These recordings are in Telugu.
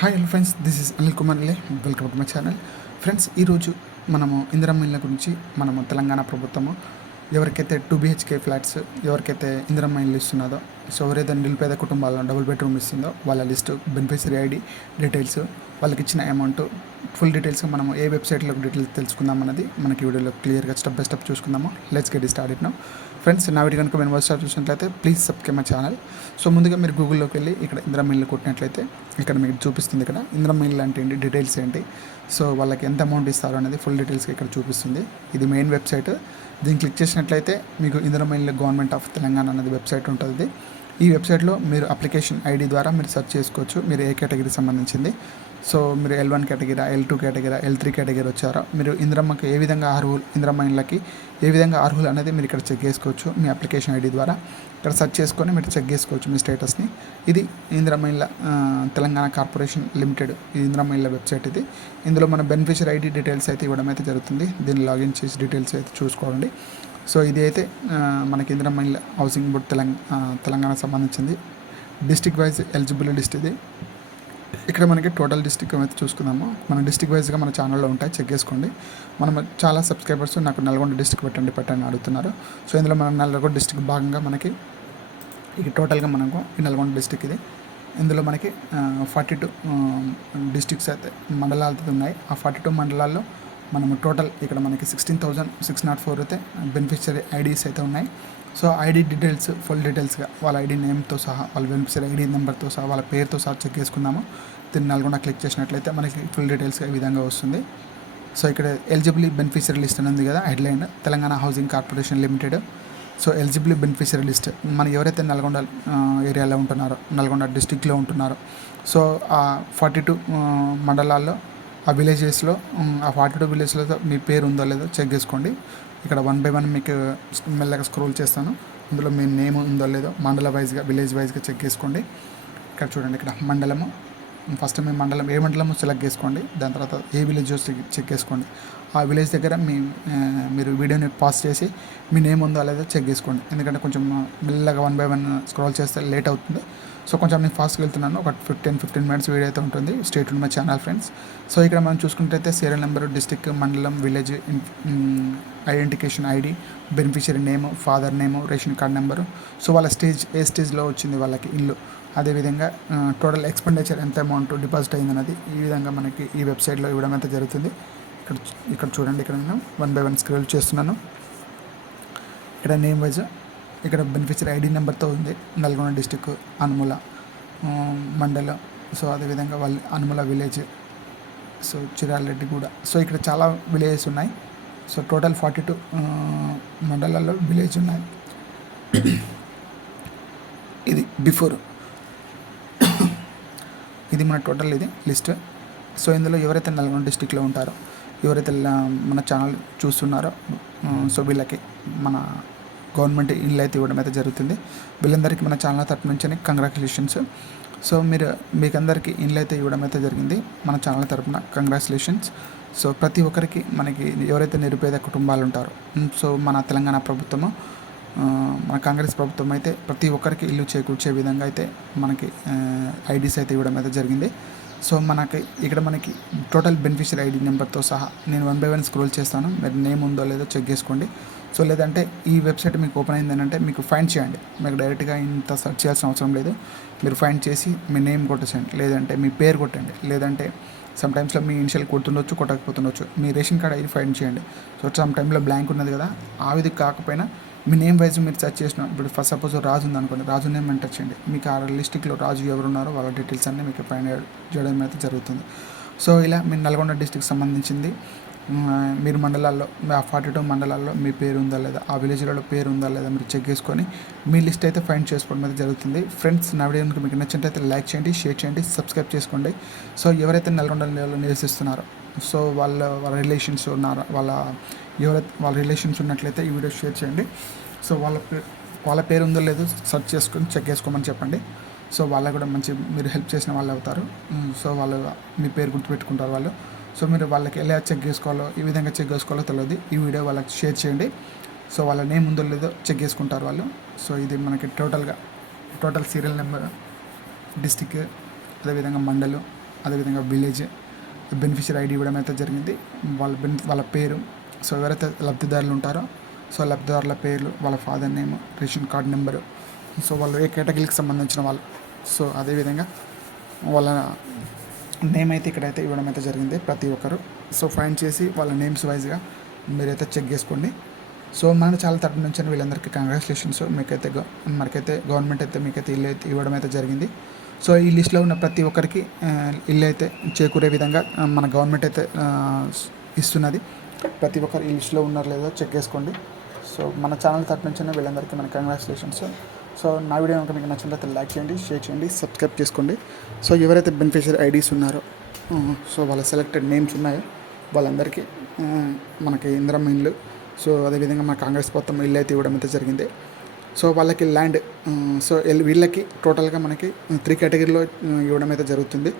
Hi hello friends, this is Anil Kumar లే. Welcome to my channel. Friends, ఈరోజు మనము ఇందిరమ్మ ఇళ్ళ గురించి మనము తెలంగాణ ప్రభుత్వము ఎవరికైతే 2 BHK ఫ్లాట్స్ ఎవరికైతే ఇందిరమ్మ ఇల్లు ఇస్తున్నదో, సో ఎవరైతే నిరుపేద కుటుంబాలను డబుల్ బెడ్రూమ్ ఇస్తుందో వాళ్ళ లిస్టు, బెనిఫిషరీ ఐడి డీటెయిల్స్, వాళ్ళకి ఇచ్చిన అమౌంట్, ఫుల్ డీటెయిల్స్గా మనము ఏ వెబ్సైట్లో డీటెయిల్స్ తెలుసుకుందాం అన్నది మనకి వీడియోలో క్లియర్గా స్టెప్ బై స్టెప్ చూసుకుందాము. Let's get started now. Friends, నా వీడియో కనుక మీరు ఫస్ట్ చూసినట్లయితే please subscribe my channel. So ముందుగా మీరు గూగుల్లోకి వెళ్ళి ఇక్కడ ఇందిరమ్మ ఇల్లు కొట్టినట్లయితే ఇక్కడ మీకు చూపిస్తుంది. ఇక్కడ ఇందిరమ్మ ఇల్లు అంటే ఏంటి, డీటెయిల్స్ ఏంటి, సో వాళ్ళకి ఎంత అమౌంట్ ఇస్తారో అనేది ఫుల్ డీటెయిల్స్గా ఇక్కడ చూపిస్తుంది. ఇది మెయిన్ వెబ్సైట్. దీన్ని క్లిక్ చేసినట్లయితే మీకు ఇందిరమ్మ ఇల్లు గవర్నమెంట్ ఆఫ్ తెలంగాణ అనేది వెబ్సైట్ ఉంటుంది. ఈ వెబ్సైట్లో మీరు అప్లికేషన్ ఐడి ద్వారా మీరు సెర్చ్ చేసుకోవచ్చు మీరు ఏ కేటగిరీకి సంబంధించింది. సో మీరు L1 category, L2 category, L3 category వచ్చారో మీరు ఇందిరమ్మకి ఏ విధంగా అర్హులు, ఇందిరమ్మ ఇళ్ళకి ఏ విధంగా అర్హులు అనేది మీరు ఇక్కడ చెక్ చేసుకోవచ్చు. మీ అప్లికేషన్ ఐడి ద్వారా ఇక్కడ సెర్చ్ చేసుకొని మీరు చెక్ చేసుకోవచ్చు మీ స్టేటస్ని. ఇది ఇందిరమ్మ ఇళ్ళ తెలంగాణ కార్పొరేషన్ లిమిటెడ్, ఈ ఇందిరమ్మ ఇళ్ళ వెబ్సైట్ ఇది. ఇందులో మన బెనిఫిషరీ ఐడి డీటెయిల్స్ అయితే ఇవ్వడం అయితే జరుగుతుంది. దీన్ని లాగిన్ చేసి డీటెయిల్స్ అయితే చూసుకోండి. సో ఇది అయితే మనకి ఇందిరమ్మ ఇళ్ళ హౌసింగ్ బోర్డ్ తెలంగాణకు సంబంధించింది. డిస్ట్రిక్ట్ వైజ్ ఎలిజిబుల్ లిస్ట్ ఇది. ఇక్కడ మనకి టోటల్ డిస్ట్రిక్ట్ అయితే చూసుకుందాము. మన డిస్ట్రిక్ట్ వైజ్గా మన ఛానల్లో ఉంటాయి, చెక్ చేసుకోండి. మనం చాలా సబ్స్క్రైబర్స్ నాకు నల్గొండ డిస్ట్రిక్ట్ పెట్టండి అడుగుతున్నారు. సో ఇందులో మన నల్గొండ డిస్ట్రిక్ట్ భాగంగా మనకి ఇది టోటల్గా మనకు ఈ నల్గొండ డిస్ట్రిక్ట్ ఇది. ఇందులో మనకి 42 డిస్ట్రిక్ట్స్ అయితే మండలాలు ఉన్నాయి. ఆ 42 మండలాల్లో మనము టోటల్ ఇక్కడ మనకి 16,604 అయితే బెనిఫిషరీ ఐడీస్ అయితే ఉన్నాయి. సో ఐడి డీటెయిల్స్, ఫుల్ డీటెయిల్స్గా వాళ్ళ ఐడి నేమ్తో సహా, వాళ్ళ బెనిఫిషరీ ఐడి నెంబర్తో సహా, వాళ్ళ పేరుతో సహా చెక్ చేసుకుందాము. దీన్ని నల్గొండ క్లిక్ చేసినట్లయితే మనకి ఫుల్ డీటెయిల్స్గా ఈ విధంగా వస్తుంది. సో ఇక్కడ ఎలిజిబుల్ బెనిఫిషరీ లిస్ట్ అని ఉంది కదా, headline Telangana Housing Corporation Limited. So eligible beneficiary list మనం ఎవరైతే నల్గొండ ఏరియాలో ఉంటున్నారో, నల్గొండ డిస్టిక్లో ఉంటున్నారో, సో ఆ 42 మండలాల్లో, ఆ విలేజెస్లో, ఆ 42 విలేజ్లో మీ పేరు ఉందో లేదో చెక్ చేసుకోండి. ఇక్కడ 1 by 1 మీకు మెల్లగా స్క్రోల్ చేస్తాను. అందులో మీ నేమ్ ఉందో లేదో మండల వైజ్గా, విలేజ్ వైజ్గా చెక్ చేసుకోండి. ఇక్కడ చూడండి, ఇక్కడ మండలము, ఫస్ట్ మీ మండలం ఏ మండలము సెలెక్ట్ చేసుకోండి. దాని తర్వాత ఏ విలేజ్ చెక్ చేసుకోండి. ఆ విలేజ్ దగ్గర మీరు వీడియోని పాస్ చేసి మీ నేమ్ ఉందో లేదో చెక్ చేసుకోండి. ఎందుకంటే కొంచెం మెల్లగా 1 by 1 స్క్రోల్ చేస్తే లేట్ అవుతుంది. సో కొంచెం నేను ఫాస్ట్గా వెళ్తున్నాను. ఒక 15 మినిట్స్ వీడియో అయితే ఉంటుంది. Stay tune my channel friends. So ఇక్కడ మనం చూసుకుంటే సీరియల్ నెంబరు, డిస్టిక్, మండలం, village, identification ID, beneficiary name, father name, ration card number, so వాళ్ళ స్టేజ్ ఏ స్టేజ్లో వచ్చింది వాళ్ళకి ఇల్లు, అదేవిధంగా టోటల్ ఎక్స్పెండిచర్ ఎంత అమౌంట్ డిపాజిట్ అయిందన్నది ఈ విధంగా మనకి ఈ వెబ్సైట్లో ఇవ్వడం అయితే జరుగుతుంది. ఇక్కడ చూడండి, ఇక్కడ నేను 1 by 1 స్క్రోల్ చేస్తున్నాను. ఇక్కడ నేమ్ వైజ్ ఇక్కడ బెనిఫిషరీ ఐడి నెంబర్తో ఉంది. నల్గొండ డిస్టిక్, అనుముల మండలం, సో అదేవిధంగా వాళ్ళ అనుముల విలేజ్, సో చిరాలరెడ్డిగూడ. సో ఇక్కడ చాలా విలేజెస్ ఉన్నాయి. సో టోటల్ 42 మండలాల్లో విలేజ్ ఉన్నాయి. ఇది బిఫోర్, ఇది మన టోటల్ ఇది లిస్ట్. సో ఇందులో ఎవరైతే నల్గొండ డిస్టిక్లో ఉంటారో, ఎవరైతే మన ఛానల్ చూస్తున్నారో, సో వీళ్ళకి మన గవర్నమెంట్ ఇల్లు అయితే ఇవ్వడం అయితే జరుగుతుంది. వీళ్ళందరికీ మన ఛానల్ తరపు నుంచి కంగ్రాచులేషన్స్. సో మీకు అందరికీ ఇల్లు అయితే ఇవ్వడం అయితే జరిగింది మన ఛానల్ తరపున, కంగ్రాచులేషన్స్. సో ప్రతి ఒక్కరికి మనకి ఎవరైతే నిరుపేద కుటుంబాలు ఉంటారో, సో మన తెలంగాణ ప్రభుత్వము, మన కాంగ్రెస్ ప్రభుత్వం అయితే ప్రతి ఒక్కరికి ఇల్లు చేకూర్చే విధంగా అయితే మనకి ఐడీస్ అయితే ఇవ్వడం అయితే జరిగింది. సో ఇక్కడ మనకి టోటల్ బెనిఫిషరీ ఐడి నెంబర్తో సహా నేను 1 by 1 స్క్రోల్ చేస్తాను. మీరు నేమ్ ఉందో లేదో చెక్ చేసుకోండి. సో లేదంటే ఈ వెబ్సైట్ మీకు ఓపెన్ అయిందనంటే మీకు ఫైండ్ చేయండి. మీకు డైరెక్ట్గా ఇంత సెర్చ్ చేయాల్సిన అవసరం లేదు. మీరు ఫైండ్ చేసి మీ నేమ్ కొట్టేసండి, లేదంటే మీ పేరు కొట్టండి, లేదంటే సమ్ టైమ్స్లో మీ ఇనిషియల్ కొడుతుండొచ్చు, కొట్టకపోతుండొచ్చు. మీ రేషన్ కార్డ్ ఐడి ఫైండ్ చేయండి. సో సమ్ టైంలో బ్లాంక్ ఉన్నది కదా, ఆ విధి కాకపోయినా మీ నేమ్ వైజ్ మీరు సెర్చ్ చేసిన, ఇప్పుడు ఫస్ట్ సపోజ్ రాజు ఉంది అనుకోండి, రాజు నేమ్ ఎంటర్ చేయండి. మీకు ఆ డిస్టిక్లో రాజు ఎవరున్నారో వాళ్ళ డీటెయిల్స్ అన్నీ మీకు ఫైండ్ చేయడం అయితే జరుగుతుంది. సో ఇలా మీ నల్గొండ డిస్టిక్ సంబంధించింది మీరు మండలాల్లో, ఆ 42 మండలాల్లో మీ పేరు ఉందా లేదా, ఆ విలేజ్లలో పేరు ఉందా లేదా మీరు చెక్ చేసుకొని మీ లిస్ట్ అయితే ఫైండ్ చేసుకోవడం అయితే జరుగుతుంది. ఫ్రెండ్స్, నా వీడియో కనుక మీకు నచ్చినట్లయితే లైక్ చేయండి, షేర్ చేయండి, సబ్స్క్రైబ్ చేసుకోండి. సో ఎవరైతే నల్గొండలో నివసిస్తున్నారో, సో వాళ్ళ రిలేషన్స్ ఉన్నారో, వాళ్ళ రిలేషన్స్ ఉన్నట్లయితే ఈ వీడియో షేర్ చేయండి. సో వాళ్ళ పేరు ఉందో లేదో సెర్చ్ చేసుకొని చెక్ చేసుకోమని చెప్పండి. సో వాళ్ళకు కూడా మంచి మీరు హెల్ప్ చేసిన వాళ్ళు అవుతారు. సో వాళ్ళు మీ పేరు గుర్తుపెట్టుకుంటారు వాళ్ళు. సో మీరు వాళ్ళకి ఎలా చెక్ చేసుకోవాలో, ఈ విధంగా చెక్ చేసుకోవాలో తెలియదు. ఈ వీడియో వాళ్ళకి షేర్ చేయండి. సో వాళ్ళ నేమ్ ఉందో లేదో చెక్ చేసుకుంటారు వాళ్ళు. సో ఇది మనకి టోటల్ సీరియల్ నెంబర్, డిస్టిక్, అదేవిధంగా మండలం, అదేవిధంగా విలేజ్ బెనిఫిషియరీ ఐడి ఇవ్వడం అయితే జరిగింది. వాళ్ళ పేరు, సో ఎవరైతే లబ్ధిదారులు ఉంటారో సో లబ్ధిదారుల పేర్లు, వాళ్ళ father name, ration card number, so వాళ్ళు ఏ కేటగిరీకి సంబంధించిన వాళ్ళు, సో అదేవిధంగా వాళ్ళ నేమ్ అయితే ఇక్కడైతే ఇవ్వడం అయితే జరిగింది ప్రతి ఒక్కరు. సో ఫైండ్ చేసి వాళ్ళ నేమ్స్ వైజ్గా మీరైతే చెక్ చేసుకోండి. సో మన చాలా తరపు నుంచి వీళ్ళందరికీ కంగ్రాచులేషన్స్. మనకైతే గవర్నమెంట్ అయితే మీకైతే ఇల్లు అయితే ఇవ్వడం అయితే జరిగింది. సో ఈ లిస్ట్లో ఉన్న ప్రతి ఒక్కరికి ఇల్లు అయితే చేకూరే విధంగా మన గవర్నమెంట్ అయితే ఇస్తున్నది. ప్రతి ఒక్కరు ఈ లిస్ట్లో ఉన్నారో లేదో చెక్ చేసుకోండి. సో మన ఛానల్ తరపు నుంచి వీళ్ళందరికీ మన కంగ్రాచులేషన్స్. సో నా వీడియో కనుక మీకు నచ్చినట్లయితే లైక్ చేయండి, షేర్ చేయండి, సబ్స్క్రైబ్ చేసుకోండి. సో ఎవరైతే బెనిఫిషియరీ ఐడీస్ ఉన్నారో సో వాళ్ళ సెలెక్టెడ్ నేమ్స్ ఉన్నాయో వాళ్ళందరికీ మనకి ఇందిరమ్మ ఇల్లు, సో అదేవిధంగా మన కాంగ్రెస్ ప్రభుత్వం ఇల్లు అయితే ఇవ్వడం అయితే జరిగింది. సో వాళ్ళకి ల్యాండ్, సో వీళ్ళకి టోటల్గా మనకి 3 కేటగిరీలో ఇవ్వడం అయితే జరుగుతుంది.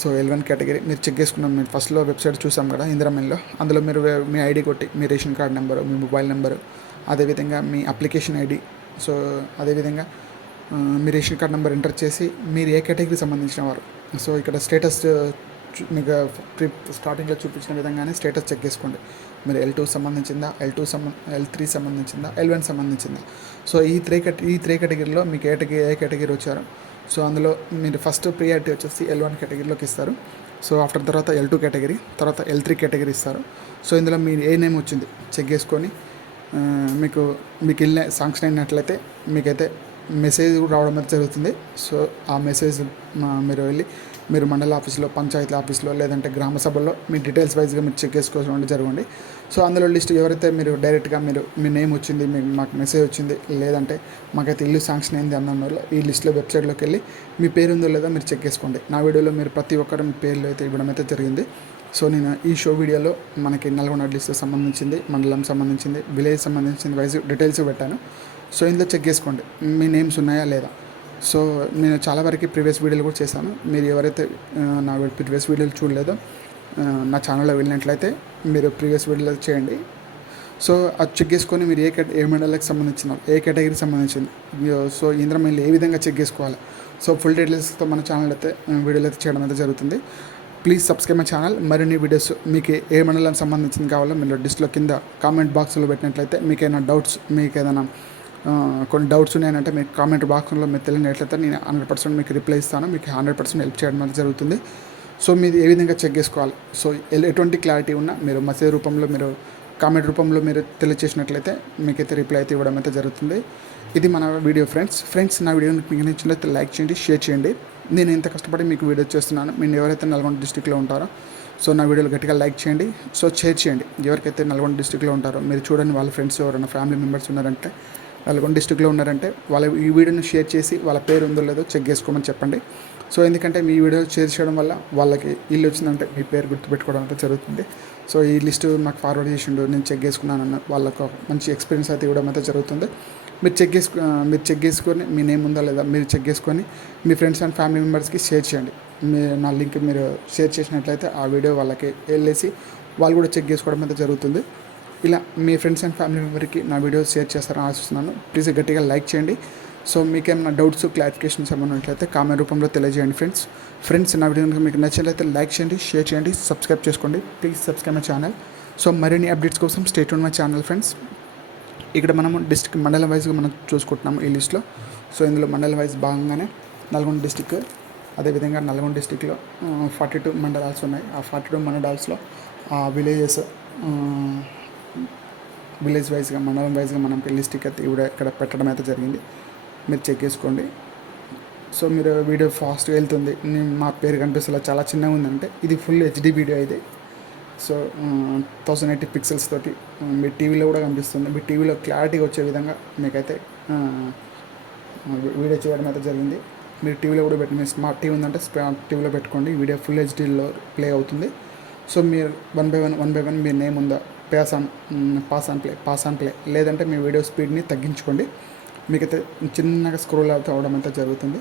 సో L1 కేటగిరీ మీరు చెక్ చేసుకున్నాం. మీరు ఫస్ట్లో వెబ్సైట్ చూసాం కదా ఇందిరమ్మ ఇల్లు, అందులో మీరు మీ ఐడి కొట్టి మీ రేషన్ కార్డ్ నెంబరు, మీ మొబైల్ నెంబరు, అదేవిధంగా మీ అప్లికేషన్ ఐడి, సో అదేవిధంగా మీ రేషన్ కార్డ్ నెంబర్ ఎంటర్ చేసి మీరు ఏ కేటగిరీకి సంబంధించిన వారు, సో ఇక్కడ స్టేటస్ మీకు స్టార్టింగ్లో చూపించిన విధంగానే స్టేటస్ చెక్ చేసుకోండి. మీరు L2 సంబంధించిందా, L3 సంబంధించిందా, L1 సంబంధించిందా. సో ఈ త్రీ కేటగిరీలో మీకు ఏ కేటగిరీ వచ్చారో సో అందులో మీరు ఫస్ట్ ప్రియారిటీ వచ్చేసి L1 కేటగిరీలోకి ఇస్తారు. సో ఆఫ్టర్ తర్వాత L2 కేటగిరీ, తర్వాత L3 కేటగిరీ ఇస్తారు. సో ఇందులో మీరు ఏ నేమ్ వచ్చింది చెక్ చేసుకొని మీకు ఇల్లు శాంక్షన్ అయినట్లయితే మీకైతే మెసేజ్ రావడం అయితే జరుగుతుంది. సో ఆ మెసేజ్ మీరు వెళ్ళి మీరు మండల ఆఫీస్లో, పంచాయతీ ఆఫీస్లో, లేదంటే గ్రామ సభల్లో మీ డీటెయిల్స్ వైజ్గా మీరు చెక్ చేసుకోవడం జరగండి. సో అందులో లిస్ట్ ఎవరైతే మీరు డైరెక్ట్గా మీ నేమ్ వచ్చింది, మాకు మెసేజ్ వచ్చింది, లేదంటే మాకైతే ఇల్లు శాంక్షన్ అయింది అన్న వల్ల ఈ లిస్ట్లో వెబ్సైట్లోకి వెళ్ళి మీ పేరు ఉందో లేదో మీరు చెక్ చేసుకోండి. నా వీడియోలో మీరు ప్రతి ఒక్కరు మీ పేర్లు అయితే ఇవ్వడం అయితే జరిగింది. సో నేను ఈ వీడియోలో మనకి నల్గొండ లిస్ట్ సంబంధించింది, మండలం సంబంధించింది, విలేజ్ సంబంధించింది వైజ్ డీటెయిల్స్ పెట్టాను. సో ఇందులో చెక్ చేసుకోండి మీ నేమ్స్ ఉన్నాయా లేదా. సో నేను చాలా వరకు ప్రీవియస్ వీడియోలు కూడా చేశాను. మీరు ఎవరైతే నా ప్రీవియస్ వీడియోలు చూడలేదో నా ఛానల్లో వెళ్ళినట్లయితే మీరు ప్రీవియస్ వీడియోలు చేయండి. సో అది చెక్ చేసుకొని మీరు ఏ మండలానికి సంబంధించిన, ఏ కేటగిరీకి సంబంధించింది, సో ఇందిరమ్మ ఇల్లు ఏ విధంగా చెక్ చేసుకోవాలి, సో ఫుల్ డీటెయిల్స్తో మన ఛానల్ అయితే వీడియోలు అయితే చేయడం అయితే జరుగుతుంది. Please subscribe my channel. మరిన్ని వీడియోస్ మీకు ఏ మండలానికి సంబంధించింది కావాలో మీరు డిస్లో కింద కామెంట్ బాక్స్లో పెట్టినట్లయితే మీకు ఏదైనా డౌట్స్, మీకు ఏదైనా కొన్ని డౌట్స్ ఉన్నాయంటే మీకు కామెంట్ బాక్స్లో మీరు తెలియనట్లయితే నేను 100% మీకు రిప్లై ఇస్తాను, మీకు 100% హెల్ప్ చేయడం అనేది జరుగుతుంది. సో మీది ఏ విధంగా చెక్ చేసుకోవాలి, సో ఎటువంటి క్లారిటీ ఉన్నా మీరు మెసేజ్ రూపంలో, మీరు కామెంట్ రూపంలో మీరు తెలియచేసినట్లయితే మీకైతే రిప్లై అయితే ఇవ్వడం అయితే జరుగుతుంది. ఇది మన వీడియో ఫ్రెండ్స్ నా వీడియో మీకు నచ్చినట్లయితే లైక్ చేయండి, షేర్ చేయండి. నేను ఎంత కష్టపడి మీకు వీడియో చేస్తున్నాను. మీరు ఎవరైతే నల్గొండ డిస్టిక్లో ఉంటారో సో నా వీడియోలు గట్టిగా లైక్ చేయండి, సో షేర్ చేయండి. ఎవరికైతే నల్గొండ డిస్టిక్లో ఉంటారో మీరు చూడండి, వాళ్ళ ఫ్రెండ్స్ ఎవరైనా ఫ్యామిలీ మెంబర్స్ ఉన్నారంటే, నల్గొండ డిస్టిక్లో ఉన్నారంటే వాళ్ళ ఈ వీడియోని షేర్ చేసి వాళ్ళ పేరు ఉందో లేదో చెక్ చేసుకోమని చెప్పండి. సో ఎందుకంటే మీ వీడియో షేర్ చేయడం వల్ల వాళ్ళకి ఇల్లు వచ్చిందంటే మీ పేరు గుర్తుపెట్టుకోవడం అయితే జరుగుతుంది. సో ఈ లిస్టు నాకు ఫార్వర్డ్ చేసిండు, నేను చెక్ చేసుకున్నానన్న వాళ్ళకు మంచి ఎక్స్పీరియన్స్ అయితే ఇవ్వడం అయితే జరుగుతుంది. మీరు చెక్ చేసుకొని మీ నేమ్ ఉందా లేదా మీరు చెక్ చేసుకొని మీ ఫ్రెండ్స్ అండ్ ఫ్యామిలీ మెంబర్స్కి షేర్ చేయండి. నా లింక్ మీరు షేర్ చేసినట్లయితే ఆ వీడియో వాళ్ళకి వెళ్ళేసి వాళ్ళు కూడా చెక్ చేసుకోవడం అయితే జరుగుతుంది. ఇలా మీ ఫ్రెండ్స్ అండ్ ఫ్యామిలీ మెంబర్కి నా వీడియో షేర్ చేస్తారని ఆశిస్తున్నాను. ప్లీజ్ గట్టిగా లైక్ చేయండి. సో మీకేమైనా డౌట్స్, క్లారిఫికేషన్స్ ఏమైనా ఉన్నట్లయితే కామెంట్ రూపంలో తెలియజేయండి ఫ్రెండ్స్. నా వీడియో మీకు నచ్చినట్లయితే లైక్ చేయండి, షేర్ చేయండి, సబ్స్క్రైబ్ చేసుకోండి. Please subscribe my channel. So మరిన్ని అప్డేట్స్ కోసం stay tune my channel friends. ఇక్కడ మనము డిస్ట్రిక్ట్ మండలం వైజ్గా మనం చూసుకుంటున్నాము ఈ లిస్ట్లో. సో ఇందులో మండలం వైజ్ భాగంగానే నల్గొండ డిస్టిక్, అదేవిధంగా నల్గొండ డిస్టిక్లో 42 మండలాల్స్ ఉన్నాయి. ఆ 42 మండలాల్స్లో ఆ విలేజ్ వైజ్గా, మండలం వైజ్గా మనం లిస్టిక్ అయితే ఇక్కడ పెట్టడం అయితే జరిగింది. మీరు చెక్ చేసుకోండి. సో మీరు వీడియో ఫాస్ట్గా వెళ్తుంది, మా పేరు కనిపిస్తుంది చాలా చిన్నగా ఉందంటే ఇది ఫుల్ HD వీడియో అయితే. సో 1080 పిక్సెల్స్ తోటి మీ టీవీలో కూడా కనిపిస్తుంది. మీ టీవీలో క్లారిటీగా వచ్చే విధంగా మీకైతే వీడియో చేయడం అయితే జరిగింది. మీరు టీవీలో కూడా పెట్టి, మీ స్మార్ట్ టీవీ ఉందంటే స్మార్ట్ టీవీలో పెట్టుకోండి, వీడియో ఫుల్ HDలో ప్లే అవుతుంది. సో మీరు one by one me name ఉందా, పాస్ ఆన్ ప్లే లేదంటే మీ వీడియో స్పీడ్ని తగ్గించుకోండి. మీకైతే చిన్నగా స్క్రోల్ అవుతూ అవడం అయితే జరుగుతుంది.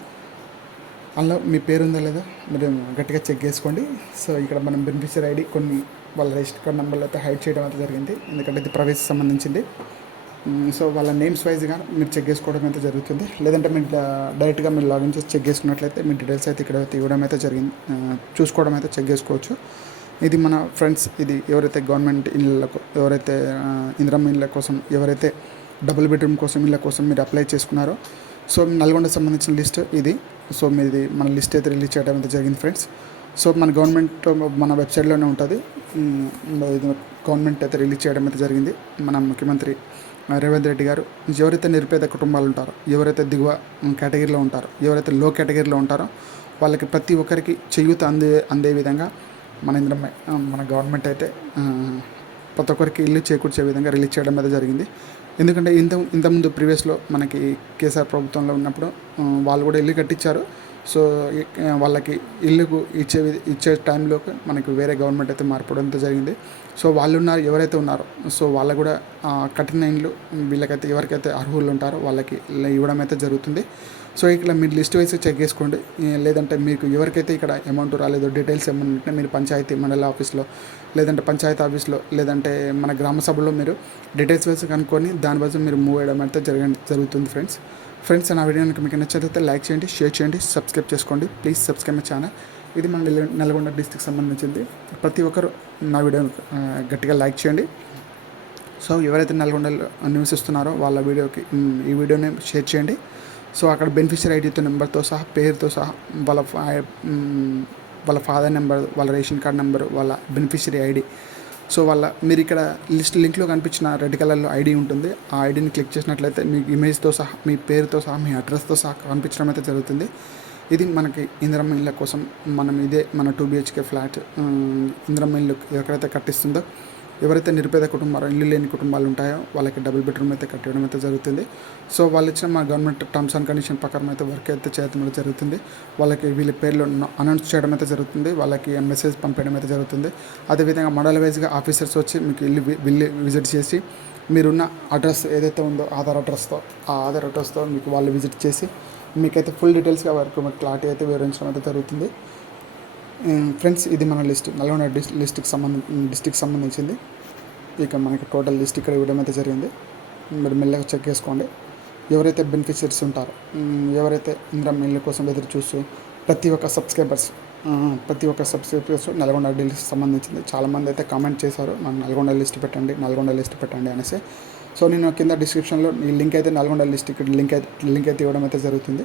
అందులో మీ పేరు ఉందా లేదా మీరు గట్టిగా చెక్ చేసుకోండి. సో ఇక్కడ మనం బెనిఫిషియరీ ఐడి కొన్ని వాళ్ళ రిజిస్టర్ కార్డ్ నెంబర్లు అయితే హైడ్ చేయడం అయితే జరిగింది, ఎందుకంటే ఇది ప్రైవేసీ సంబంధించింది. సో వాళ్ళ నేమ్స్ వైజ్గా మీరు చెక్ చేసుకోవడం అయితే జరుగుతుంది. లేదంటే మీరు డైరెక్ట్గా మీరు లాగిన్ చేసి చెక్ చేసుకున్నట్లయితే మీ డీటెయిల్స్ అయితే ఇక్కడ ఇవ్వడం అయితే జరిగింది. చూసుకోవడం అయితే చెక్ చేసుకోవచ్చు. ఇది మన ఫ్రెండ్స్, ఇది ఎవరైతే గవర్నమెంట్ ఇళ్ళకు, ఎవరైతే ఇందిరమ్మ ఇళ్ళ కోసం, ఎవరైతే డబుల్ బెడ్రూమ్ కోసం, ఇళ్ళ కోసం మీరు అప్లై చేసుకున్నారో, సో నల్గొండకు సంబంధించిన లిస్ట్ ఇది. సో మీది మన లిస్ట్ అయితే రిలీజ్ చేయడం అయితే జరిగింది ఫ్రెండ్స్. సో మన గవర్నమెంట్ మన వెబ్సైట్లోనే ఉంటుంది. ఇది గవర్నమెంట్ అయితే రిలీజ్ చేయడం అయితే జరిగింది. మన ముఖ్యమంత్రి రేవంత్ రెడ్డి గారు ఎవరైతే నిరుపేద కుటుంబాలు ఉంటారో, ఎవరైతే దిగువ కేటగిరీలో ఉంటారో, ఎవరైతే లో కేటగిరీలో ఉంటారో వాళ్ళకి ప్రతి ఒక్కరికి చేయూత అందే విధంగా మన గవర్నమెంట్ అయితే ప్రతి ఒక్కరికి ఇల్లు చేకూర్చే విధంగా రిలీజ్ చేయడం అయితే జరిగింది. ఎందుకంటే ఇంతకుముందు ప్రీవియస్లో మనకి కేసీఆర్ ప్రభుత్వంలో ఉన్నప్పుడు వాళ్ళు కూడా ఇల్లు కట్టించారు. సో వాళ్ళకి ఇల్లుకు ఇచ్చే టైంలో మనకి వేరే గవర్నమెంట్ అయితే మారిపోవడంతో జరిగింది. సో వాళ్ళు ఎవరైతే ఉన్నారో, సో వాళ్ళకు కూడా కట్టిన ఇండ్లు వీళ్ళకైతే ఎవరికైతే అర్హులు ఉంటారో వాళ్ళకి ఇవ్వడం అయితే జరుగుతుంది. సో ఇక్కడ మీరు లిస్ట్ వైజ్ చెక్ చేసుకోండి. లేదంటే మీకు ఎవరికైతే ఇక్కడ అమౌంట్ రాలేదో డీటెయిల్స్ ఏమైనా ఉంటే మీరు పంచాయతీ మండల ఆఫీస్లో, లేదంటే పంచాయతీ ఆఫీస్లో, లేదంటే మన గ్రామ సభలో మీరు డీటెయిల్స్ వైజ్ కనుక్కొని దాని వైజ్ మీరు మూవ్ అయ్యడం అయితే జరుగుతుంది ఫ్రెండ్స్. నా వీడియో మీకు నచ్చితే లైక్ చేయండి, షేర్ చేయండి, సబ్స్క్రైబ్ చేసుకోండి. Please subscribe my channel. ఇది మన నల్గొండ డిస్ట్రిక్ట్ సంబంధించింది. ప్రతి ఒక్కరు నా వీడియోని గట్టిగా లైక్ చేయండి. సో ఎవరైతే నల్గొండలో నివసిస్తున్నారో వాళ్ళ ఈ వీడియోని షేర్ చేయండి. సో అక్కడ బెనిఫిషియరీ ఐడితో నెంబర్తో సహా, పేరుతో సహా, వాళ్ళ ఫాదర్ నెంబర్, వాళ్ళ రేషన్ కార్డ్ నెంబరు, వాళ్ళ బెనిఫిషియరీ ఐడి, సో మీరు ఇక్కడ లింక్లో కనిపించిన రెడ్ కలర్లో ఐడి ఉంటుంది. ఆ ఐడిని క్లిక్ చేసినట్లయితే మీ ఇమేజ్తో సహా, మీ పేరుతో సహా, మీ అడ్రస్తో సహా కనిపించడం అయితే జరుగుతుంది. ఇది మనకి ఇందిరమ్మ ఇళ్ళ కోసం మన 2 BHK ఫ్లాట్ ఇందిరమ్మ ఇల్లు ఎక్కడైతే కట్టిస్తుందో, ఎవరైతే నిరుపేద కుటుంబాలు, ఇల్లు లేని కుటుంబాలు ఉంటాయో వాళ్ళకి డబుల్ బెడ్రూమ్ అయితే కట్టడం అయితే జరుగుతుంది. సో వాళ్ళు ఇచ్చిన మా గవర్నమెంట్ టర్మ్స్ అండ్ కండిషన్ ప్రకారం అయితే వర్క్ అయితే చేయడం జరుగుతుంది. వాళ్ళకి వీళ్ళ పేర్లు అనౌన్స్ చేయడం అయితే జరుగుతుంది. వాళ్ళకి మెసేజ్ పంపించడం అయితే జరుగుతుంది. అదేవిధంగా మండల వైజ్గా ఆఫీసర్స్ వచ్చి మీకు ఇల్లు విజిట్ చేసి మీరున్న అడ్రస్ ఏదైతే ఉందో ఆ ఆధార్ అడ్రస్తో మీకు వాళ్ళు విజిట్ చేసి మీకైతే ఫుల్ డీటెయిల్స్గా వరకు మీకు క్లారిటీ అయితే వివరించడం అయితే జరుగుతుంది. ఫ్రెండ్స్, ఇది మన నల్గొండ డిస్ట్రిక్ట్ సంబంధించింది. ఇక మనకి టోటల్ లిస్ట్ ఇక్కడ ఇవ్వడం అయితే జరిగింది. మీరు మెల్లగా చెక్ చేసుకోండి. ఎవరైతే బెనిఫిషియరీస్ ఉంటారో, ఎవరైతే ఇందిరమ్మ ఇళ్ళ కోసం ఎదురు చూస్తూ ప్రతి ఒక్క సబ్స్క్రైబర్స్ నల్గొండ లిస్ట్ సంబంధించింది. చాలామంది అయితే కామెంట్ చేశారు, నాకు నల్గొండ లిస్ట్ పెట్టండి అనేసి. సో నేను కింద డిస్క్రిప్షన్లో ఈ లింక్ అయితే నల్గొండ లిస్ట్ ఇక్కడ లింక్ అయితే ఇవ్వడం అయితే జరుగుతుంది.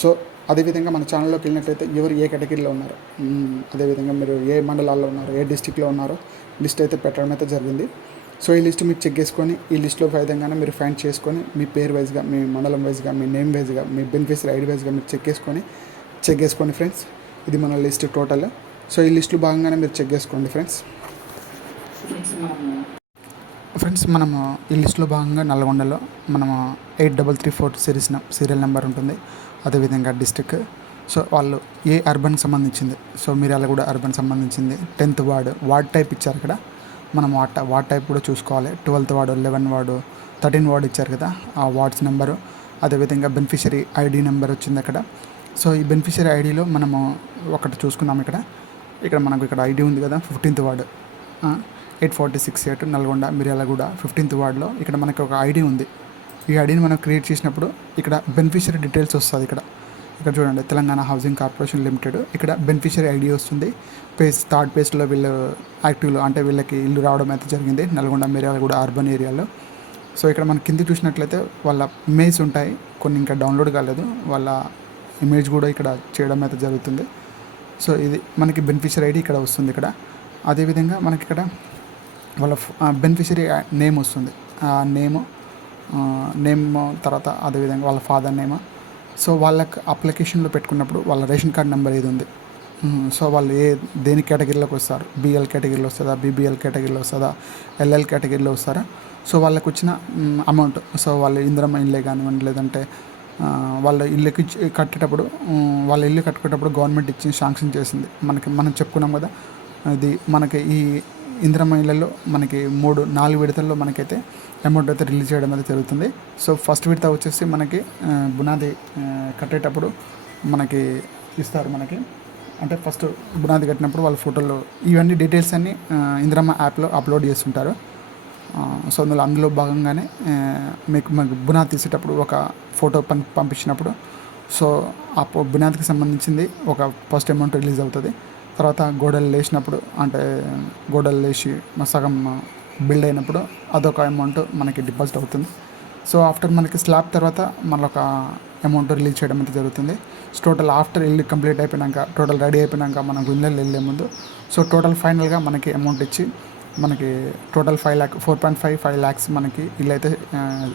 సో అదేవిధంగా మన ఛానల్లోకి వెళ్ళినట్లయితే ఎవరు ఏ కేటగిరీలో ఉన్నారు, అదేవిధంగా మీరు ఏ మండలాల్లో ఉన్నారో, ఏ డిస్టిక్లో ఉన్నారో లిస్ట్ అయితే పెట్టడం అయితే జరిగింది. సో ఈ లిస్ట్ మీరు చెక్ చేసుకొని, ఈ లిస్ట్లో విధంగానే మీరు ఫైండ్ చేసుకొని మీ పేరు వైజ్గా, మీ మండలం వైజ్గా, మీ నేమ్ వైజ్గా, మీ బెనిఫిషియరీ ఐడి వైజ్గా మీరు చెక్ చేసుకోండి ఫ్రెండ్స్. ఇది మన లిస్ట్ టోటల్. సో ఈ లిస్టులో భాగంగానే మీరు చెక్ చేసుకోండి ఫ్రెండ్స్. మనము ఈ లిస్టులో భాగంగా నల్గొండలో మనము 8334 సీరియల్ నెంబర్ ఉంటుంది. అదేవిధంగా డిస్ట్రిక్ట్, సో వాళ్ళు ఏ అర్బన్కి సంబంధించింది, సో మిర్యాలగూడ అర్బన్ సంబంధించింది. 10th వార్డ్ టైప్ ఇచ్చారు ఇక్కడ. మనం వార్డ్ టైప్ కూడా చూసుకోవాలి. 12th వార్డు, 11 వార్డు, 13 వార్డు ఇచ్చారు కదా, ఆ వార్డ్స్ నెంబరు. అదేవిధంగా బెనిఫిషియరీ ఐడి నెంబర్ వచ్చింది అక్కడ. సో ఈ బెనిఫిషియరీ ఐడిలో మనము ఒకటి చూసుకుందాం. ఇక్కడ మనకు ఇక్కడ ఐడి ఉంది కదా, 15th ward 8468 Nalgonda Miryalaguda 15th వార్డులో ఇక్కడ మనకి ఒక ఐడి ఉంది. ఈ ఐడిని మనం క్రియేట్ చేసినప్పుడు ఇక్కడ బెనిఫిషియరీ డీటెయిల్స్ వస్తుంది. ఇక్కడ చూడండి, తెలంగాణ హౌసింగ్ కార్పొరేషన్ లిమిటెడ్. ఇక్కడ బెనిఫిషియరీ ఐడి వస్తుంది. థర్డ్ పేజ్లో వీళ్ళు యాక్టివ్లో, అంటే వీళ్ళకి ఇల్లు రావడం అయితే జరిగింది నల్గొండ మిర్యాలగూడ అర్బన్ ఏరియాలో. సో ఇక్కడ మనం కింద చూసినట్లయితే వాళ్ళ ఇమేజ్ ఉంటాయి, కొన్ని ఇంకా డౌన్లోడ్ కాలేదు. వాళ్ళ ఇమేజ్ కూడా ఇక్కడ చేయడం అయితే జరుగుతుంది. సో ఇది మనకి బెనిఫిషియరీ ఐడి ఇక్కడ వస్తుంది. అదేవిధంగా మనకి ఇక్కడ వాళ్ళ బెనిఫిషియరీ నేమ్ వస్తుంది. ఆ నేమ్ తర్వాత అదేవిధంగా వాళ్ళ ఫాదర్ నేమ్. సో వాళ్ళకి అప్లికేషన్లో పెట్టుకున్నప్పుడు వాళ్ళ రేషన్ కార్డ్ నెంబర్ ఏది ఉంది, సో వాళ్ళు దేని కేటగిరీలోకి వస్తారు, బిఎల్ కేటగిరీలో వస్తుందా, బీబీఎల్ కేటగిరీలో వస్తుందా, ఎల్ఎల్ కేటగిరీలో వస్తారా. సో వాళ్ళకి వచ్చిన అమౌంట్, సో వాళ్ళ ఇందిరమ్మ ఇల్లే కానివ్వండి, లేదంటే వాళ్ళ ఇల్లుకి కట్టేటప్పుడు, వాళ్ళ ఇల్లు కట్టుకునేటప్పుడు గవర్నమెంట్ ఇచ్చి శాంక్షన్ చేసింది మనం చెప్పుకున్నాం కదా. ఇది మనకి ఈ ఇందిరమ్మ ఇళ్ళల్లో మనకి 4 విడతల్లో మనకైతే అమౌంట్ అయితే రిలీజ్ చేయడం అయితే జరుగుతుంది. సో ఫస్ట్ విడత వచ్చేసి మనకి బునాది కట్టేటప్పుడు మనకి ఇస్తారు. అంటే ఫస్ట్ బునాది కట్టినప్పుడు వాళ్ళ ఫోటోలు, ఇవన్నీ డీటెయిల్స్ అన్నీ ఇందిరమ్మ యాప్లో అప్లోడ్ చేస్తుంటారు. సో అందులో భాగంగానే మీకు బునాది తీసేటప్పుడు ఒక ఫోటో పంపించినప్పుడు సో ఆ బునాదికి సంబంధించింది ఒక ఫస్ట్ అమౌంట్ రిలీజ్ అవుతుంది. తర్వాత గోడలు లేచినప్పుడు అంటే గోడలు లేచి సగం బిల్డ్ అయినప్పుడు అదొక అమౌంట్ మనకి డిపాజిట్ అవుతుంది. సో ఆఫ్టర్ మనకి స్లాబ్ తర్వాత మళ్ళీ ఒక అమౌంట్ రిలీజ్ చేయడం అయితే జరుగుతుంది. సో టోటల్ ఆఫ్టర్ ఇల్లు కంప్లీట్ అయిపోయినాక టోటల్ రెడీ అయిపోయినాక మనం ఇళ్ళకి వెళ్ళే ముందు సో టోటల్ ఫైనల్గా మనకి అమౌంట్ ఇచ్చి మనకి టోటల్ 4.5 lakhs మనకి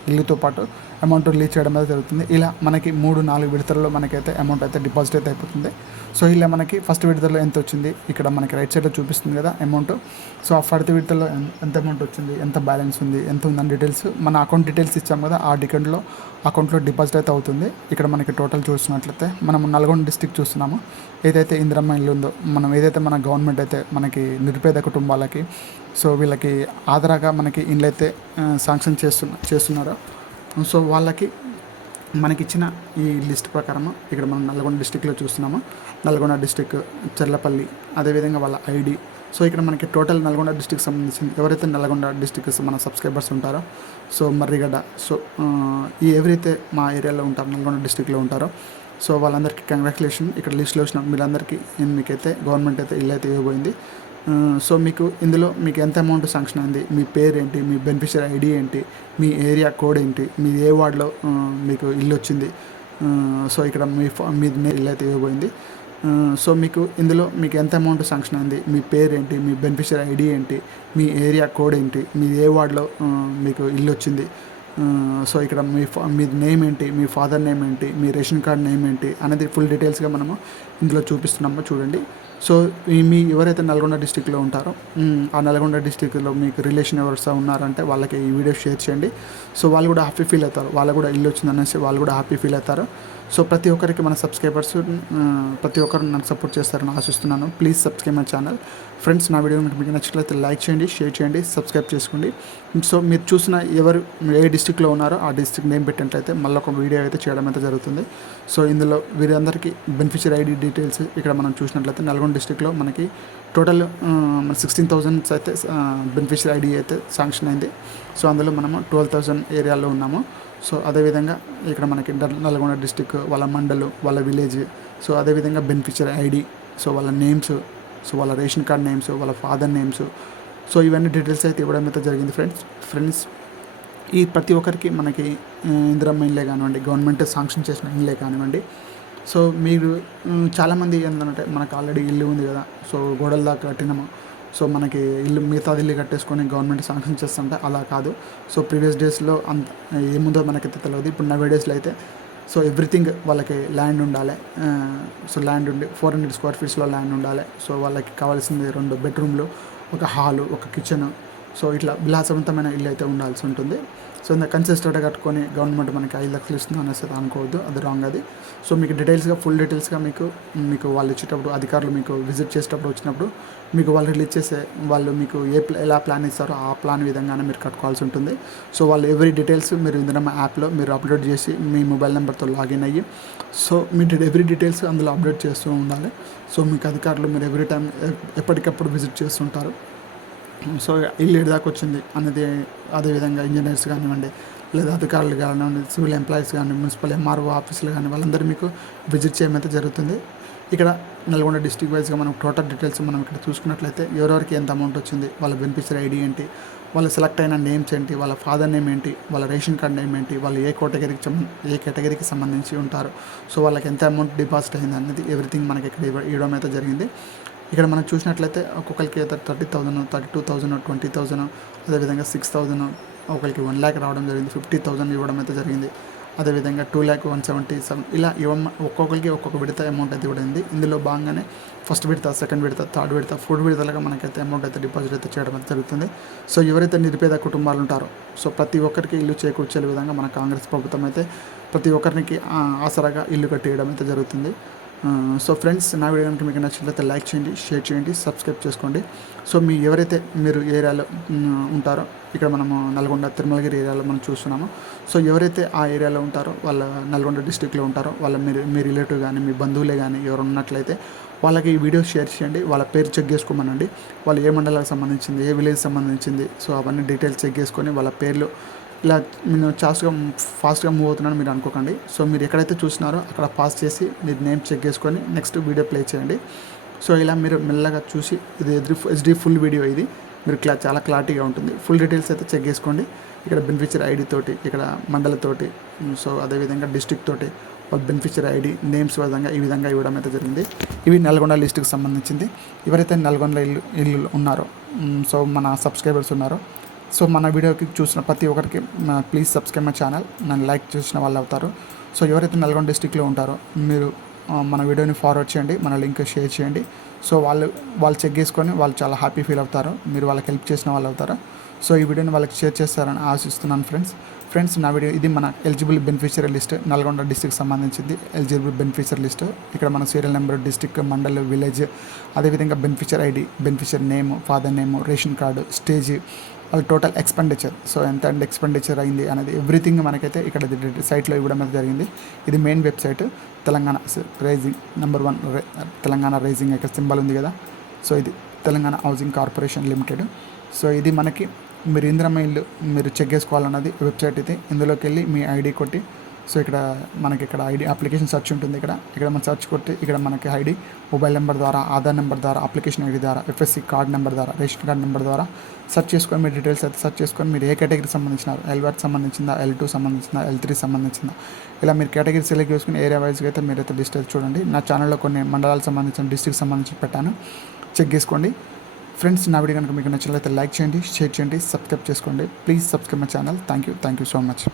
ఇల్లుతో పాటు అమౌంట్ రిలీజ్ చేయడం అయితే జరుగుతుంది. ఇలా మనకి 3-4 విడతల్లో మనకైతే అమౌంట్ అయితే డిపాజిట్ అయితే అయిపోతుంది. సో ఇలా మనకి ఫస్ట్ విడతలో ఎంత వచ్చింది ఇక్కడ మనకి రైట్ సైడ్లో చూపిస్తుంది కదా అమౌంట్. సో ఆ ఫస్ట్ విడతలో ఎంత అమౌంట్ వచ్చింది, ఎంత బ్యాలెన్స్ ఉంది, ఎంత ఉందని డీటెయిల్స్ మన అకౌంట్ డీటెయిల్స్ ఇచ్చాం కదా, ఆ అకౌంట్లో డిపాజిట్ అయితే అవుతుంది. ఇక్కడ మనకి టోటల్ చూసినట్లయితే మనం నల్గొండ డిస్ట్రిక్ట్ చూస్తున్నాము. ఏదైతే ఇందిరమ్మ ఇల్లు ఉందో మనం ఏదైతే మన గవర్నమెంట్ అయితే మనకి నిరుపేద కుటుంబాలకి సో వీళ్ళకి ఆధారాగా మనకి ఇండ్లు అయితే శాంక్షన్ చేస్తున్నారో సో వాళ్ళకి మనకిచ్చిన ఈ లిస్ట్ ప్రకారం ఇక్కడ మనం నల్గొండ డిస్ట్రిక్ట్లో చూస్తున్నాము. నల్గొండ డిస్ట్రిక్ట్ చెర్లపల్లి, అదేవిధంగా వాళ్ళ ఐడి. సో ఇక్కడ మనకి టోటల్ నల్గొండ డిస్ట్రిక్ట్ సంబంధించింది ఎవరైతే నల్గొండ డిస్ట్రిక్ట్ మన సబ్స్క్రైబర్స్ ఉంటారో సో మర్రిగడ్డ సో ఎవరైతే మా ఏరియాలో ఉంటారో నల్గొండ డిస్ట్రిక్ట్లో ఉంటారో సో వాళ్ళందరికీ కంగ్రాచులేషన్. ఇక్కడ లిస్ట్లో వచ్చిన మీరందరికీ మీకైతే గవర్నమెంట్ అయితే ఇల్లు అయితే ఇవ్వబోయింది. సో ఇందులో మీకు ఎంత అమౌంట్ శాంక్షన్ అయింది, మీ పేరు ఏంటి, మీ బెనిఫిషియరీ ఐడి ఏంటి, మీ ఏరియా కోడ్ ఏంటి, మీ ఏ వార్డులో మీకు ఇల్లు వచ్చింది, సో ఇక్కడ మీ ఇల్లు అయితే ఇవ్వబోయింది. సో ఇందులో మీకు ఎంత అమౌంట్ శాంక్షన్ అయింది, మీ పేరు ఏంటి, మీ బెనిఫిషియరీ ఐడి ఏంటి, మీ ఏరియా కోడ్ ఏంటి, మీ ఏ వార్డులో మీకు ఇల్లు వచ్చింది, సో ఇక్కడ మీ నేమ్ ఏంటి, మీ ఫాదర్ నేమ్ ఏంటి, మీ రేషన్ కార్డ్ నేమ్ ఏంటి అనేది ఫుల్ డీటెయిల్స్గా మనము ఇందులో చూపిస్తున్నామో చూడండి. సో ఎవరైతే నల్గొండ డిస్ట్రిక్ట్లో ఉంటారో ఆ నల్గొండ డిస్ట్రిక్ట్లో మీకు రిలేషన్ ఎవరు ఉన్నారంటే వాళ్ళకి ఈ వీడియో షేర్ చేయండి. సో వాళ్ళు కూడా హ్యాపీ ఫీల్ అవుతారు, వాళ్ళకు కూడా ఇల్లు వచ్చిందనేసి వాళ్ళు కూడా హ్యాపీ ఫీల్ అవుతారు. సో ప్రతి ఒక్కరికి మన సబ్స్క్రైబర్స్ ప్రతి ఒక్కరు నన్ను సపోర్ట్ చేస్తారని ఆశిస్తున్నాను. Please subscribe my channel. Friends, నా వీడియో మీకు నచ్చినట్లయితే లైక్ చేయండి, షేర్ చేయండి, సబ్స్క్రైబ్ చేసుకోండి. సో మీరు చూసిన ఏ డిస్ట్రిక్ట్లో ఉన్నారో ఆ డిస్ట్రిక్ట్ నేమ్ పెట్టినట్లయితే మళ్ళీ ఒక వీడియో అయితే చేయడం అయితే జరుగుతుంది. సో ఇందులో వీరందరికీ బెనిఫిషియరీ ఐడి డీటెయిల్స్ ఇక్కడ మనం చూసినట్లయితే నల్గొండ డిస్ట్రిక్ట్లో మనకి టోటల్ 16,000 అయితే బెనిఫిషియరీ ఐడి అయితే శాంక్షన్ అయింది. సో అందులో మనము 12,000 ఏరియాలో ఉన్నాము. సో అదేవిధంగా ఇక్కడ మనకి నల్గొండ డిస్ట్రిక్ట్ వాళ్ళ మండలు, వాళ్ళ విలేజ్, సో అదేవిధంగా బెనిఫిషియరీ ఐడి, సో వాళ్ళ నేమ్స్, సో వాళ్ళ రేషన్ కార్డ్ నేమ్స్, వాళ్ళ ఫాదర్ నేమ్స్, సో ఇవన్నీ డీటెయిల్స్ అయితే ఇవ్వడం అయితే జరిగింది. ఫ్రెండ్స్ ఈ ప్రతి ఒక్కరికి మనకి ఇందిరమ్మ ఇల్లే కానివ్వండి, గవర్నమెంట్ శాంక్షన్ చేసిన ఇల్లే కానివ్వండి. సో మీరు చాలామంది ఏంటంటే మనకు ఆల్రెడీ ఇల్లు ఉంది కదా, సో గోడల దాకా కట్టినాము, సో మనకి మిగతాది ఇల్లు కట్టేసుకొని గవర్నమెంట్ శాంక్షన్ చేస్తుంటే అలా కాదు. సో ప్రీవియస్ డేస్లో అంత ఏముందో మనకైతే తెలియదు. ఇప్పుడు నవే డేస్లో అయితే సో ఎవ్రీథింగ్ వాళ్ళకి ల్యాండ్ ఉండాలి. సో ల్యాండ్ ఉండి 400 square feet ల్యాండ్ ఉండాలి. సో వాళ్ళకి కావాల్సింది 2 bedrooms, ఒక హాలు, ఒక కిచెన్, సో ఇట్లా విలాసవంతమైన ఇల్లు అయితే ఉండాల్సి ఉంటుంది. సో ఇంత కన్సిస్టెంట్గా కట్టుకొని గవర్నమెంట్ మనకి 5 లక్షలు ఇస్తుంది అనేసి అనుకోవద్దు, అది రాంగ్ అది. సో మీకు ఫుల్ డీటెయిల్స్గా మీకు వాళ్ళు ఇచ్చేటప్పుడు అధికారులు మీకు విజిట్ చేసేటప్పుడు వచ్చినప్పుడు మీకు వాళ్ళు రిలీజ్ చేసే వాళ్ళు మీకు ఎలా ప్లాన్ ఇస్తారో ఆ ప్లాన్ విధంగానే మీరు కట్టుకోవాల్సి ఉంటుంది. సో వాళ్ళు ఎవ్రీ డీటెయిల్స్ మీరు ఇందిరమ్మ యాప్లో మీరు అప్లోడ్ చేసి మీ మొబైల్ నెంబర్తో లాగిన్ అయ్యి సో మీ ఎవ్రీ డీటెయిల్స్ అందులో అప్డేట్ చేస్తూ ఉండాలి. సో మీకు అధికారులు మీరు ఎవ్రీ టైం ఎప్పటికప్పుడు విజిట్ చేస్తుంటారు. సో ఇల్లు దాకా వచ్చింది అనేది, అదేవిధంగా ఇంజనీర్స్ కానివ్వండి, లేదా అధికారులు కానివ్వండి, సివిల్ ఎంప్లాయీస్ కానీ, మున్సిపల్ ఎంఆర్ఓ ఆఫీసులు కానీ వాళ్ళందరూ మీకు విజిట్ చేయమైతే జరుగుతుంది. ఇక్కడ నల్గొండ డిస్ట్రిక్ట్ వైజ్గా మనం టోటల్ డీటెయిల్స్ మనం ఇక్కడ చూసుకున్నట్లయితే ఎవరెవరికి ఎంత అమౌంట్ వచ్చింది, వాళ్ళ బెనిఫిషియరీ ఐడి ఏంటి, వాళ్ళ సెలెక్ట్ అయిన నేమ్స్ ఏంటి, వాళ్ళ ఫాదర్ నేమ్ ఏంటి, వాళ్ళ రేషన్ కార్డ్ నేమ్ ఏంటి, వాళ్ళు ఏ కేటగిరీకి సంబంధించి ఉంటారు, సో వాళ్ళకి ఎంత అమౌంట్ డిపాజిట్ అయింది అనేది ఎవ్రీథింగ్ మనకి ఇక్కడ ఇవ్వడం అయితే జరిగింది. ఇక్కడ మనం చూసినట్లయితే ఒక్కొక్కరికి 30,000, 32,000, 20,000, అదేవిధంగా 6,000, ఒకరికి 1 lakh రావడం జరిగింది, 50,000 ఇవ్వడం అయితే జరిగింది. అదేవిధంగా 2,177 ఇలా ఒక్కొక్కరికి ఒక్కొక్క విడత అమౌంట్ అయితే ఇవ్వడింది. ఇందులో భాగంగానే ఫస్ట్ విడత, సెకండ్ విడత, థర్డ్ విడత, ఫోర్త్ విడతలుగా మనకైతే అమౌంట్ అయితే డిపాజిట్ అయితే చేయడం అయితే జరుగుతుంది. సో ఎవరైతే నిరుపేద కుటుంబాలు ఉంటారో సో ప్రతి ఒక్కరికి ఇల్లు చేకూర్చే విధంగా మన కాంగ్రెస్ ప్రభుత్వం అయితే ప్రతి ఒక్కరికి ఆసరాగా ఇల్లు కట్టేయడం అయితే జరుగుతుంది. సో ఫ్రెండ్స్, నా వీడియో కనుక మీకు నచ్చినట్లయితే లైక్ చేయండి, షేర్ చేయండి, సబ్స్క్రైబ్ చేసుకోండి. సో ఎవరైతే మీరు ఏరియాలో ఉంటారో ఇక్కడ మనము నల్గొండ తిరుమలగిరి ఏరియాలో మనం చూస్తున్నాము. సో ఎవరైతే ఆ ఏరియాలో ఉంటారో వాళ్ళ నల్గొండ డిస్ట్రిక్ట్లో ఉంటారో వాళ్ళ మీ రిలేటివ్ కానీ మీ బంధువులే కానీ ఎవరు ఉన్నట్లయితే వాళ్ళకి ఈ వీడియో షేర్ చేయండి. వాళ్ళ పేరు చెక్ చేసుకోమనండి. వాళ్ళు ఏ మండలానికి సంబంధించింది, ఏ విలేజ్ సంబంధించింది, సో అవన్నీ డీటెయిల్స్ చెక్ చేసుకొని వాళ్ళ పేర్లు ఇలా నేను ఫాస్ట్గా మూవ్ అవుతున్నాను మీరు అనుకోకండి. సో మీరు ఎక్కడైతే చూసినారో అక్కడ పాస్ చేసి మీరు నేమ్ చెక్ చేసుకొని నెక్స్ట్ వీడియో ప్లే చేయండి. సో ఇలా మీరు మెల్లగా చూసి ఇది హెచ్డి ఫుల్ వీడియో, ఇది మీరు చాలా క్లారిటీగా ఉంటుంది. ఫుల్ డీటెయిల్స్ అయితే చెక్ చేసుకోండి. ఇక్కడ బెనిఫిషియరీ ఐడి తోటి, ఇక్కడ మండలతోటి, సో అదేవిధంగా డిస్ట్రిక్ట్ తోటి వాళ్ళ బెనిఫిషియరీ ఐడి నేమ్స్ విధంగా ఈ విధంగా ఇవ్వడం అయితే జరిగింది. ఇవి నల్గొండ లిస్టుకి సంబంధించింది. ఎవరైతే నల్గొండ ఇల్లు ఉన్నారో, సో మన సబ్స్క్రైబర్స్ ఉన్నారో, సో మన వీడియోకి చూసిన ప్రతి ఒక్కరికి ప్లీజ్ సబ్స్క్రైబ్ మై ఛానల్, నన్ను లైక్ చేసిన వాళ్ళు అవుతారు. సో ఎవరైతే నల్గొండ డిస్ట్రిక్ట్లో ఉంటారో మీరు మన వీడియోని ఫార్వర్డ్ చేయండి, మన లింక్ షేర్ చేయండి. సో వాళ్ళు చెక్ చేసుకొని వాళ్ళు చాలా హ్యాపీ ఫీల్ అవుతారు, మీరు వాళ్ళకి హెల్ప్ చేసిన వాళ్ళు అవుతారు. సో ఈ వీడియోని వాళ్ళకి షేర్ చేస్తారని ఆశిస్తున్నాను ఫ్రెండ్స్ నా వీడియో ఇది మన eligible beneficiary list, Nalgonda district సంబంధించింది ఎలిజిబుల్ బెనిఫిషియరీ లిస్ట్. ఇక్కడ మన serial number, district, mandal, village, అదేవిధంగా beneficiary ID, beneficiary name, father name, ration card, stage, వాళ్ళ టోటల్ ఎక్స్పెండిచర్, సో ఎంత ఎక్స్పెండిచర్ అయింది అనేది ఎవ్రీథింగ్ మనకైతే ఇక్కడ సైట్లో ఇవ్వడం అయితే జరిగింది. ఇది main website, Telangana Rising number 1 Telangana Rising ఇక్కడ సింబల్ ఉంది కదా, సో ఇది Telangana Housing Corporation Limited. So ఇది మనకి మీరు ఇందిరమ్మ ఇల్లు మీరు చెక్ చేసుకోవాలన్నది వెబ్సైట్ ఇది. ఇందులోకి వెళ్ళి మీ ఐడి కొట్టి, సో మనకి ఇక్కడ ఐడి అప్లికేషన్ సెర్చ్ ఉంటుంది. ఇక్కడ మనం సెర్చ్ కొట్టి ఇక్కడ మనకి ఐడి మొబైల్ నెంబర్ ద్వారా, ఆధార్ నెంబర్ ద్వారా, అప్లికేషన్ ఐడి ద్వారా, ఎఫ్ఎస్సి కార్డ్ నెంబర్ ద్వారా, రేషన్ కార్డ్ నెంబర్ ద్వారా సెర్చ్ చేసుకొని మీ డీటెయిల్స్ అయితే సెర్చ్ చేసుకొని మీరు ఏ కేటగిరీకి సంబంధించినారు, L1 సంబంధించిందా, L2 సంబంధించిందా, L3 సంబంధించిందా, ఇలా మీరు కేటగిరీ సెలెక్ట్ చేసుకుని ఏరియా వైజ్గా అయితే మీరైతే లిస్ట్ అయితే చూడండి. నా ఛానల్లో కొన్ని మండలాలకు సంబంధించిన, డిస్ట్రిక్ట్ సంబంధించి పెట్టాను, చెక్ చేసుకోండి. ఫ్రెండ్స్ నా వీడియో కనుక మీకు నచ్చినట్లయితే లైక్ చేయండి, షేర్ చేయండి, సబ్స్క్రైబ్ చేసుకోండి. Please subscribe my channel. Thank you so much.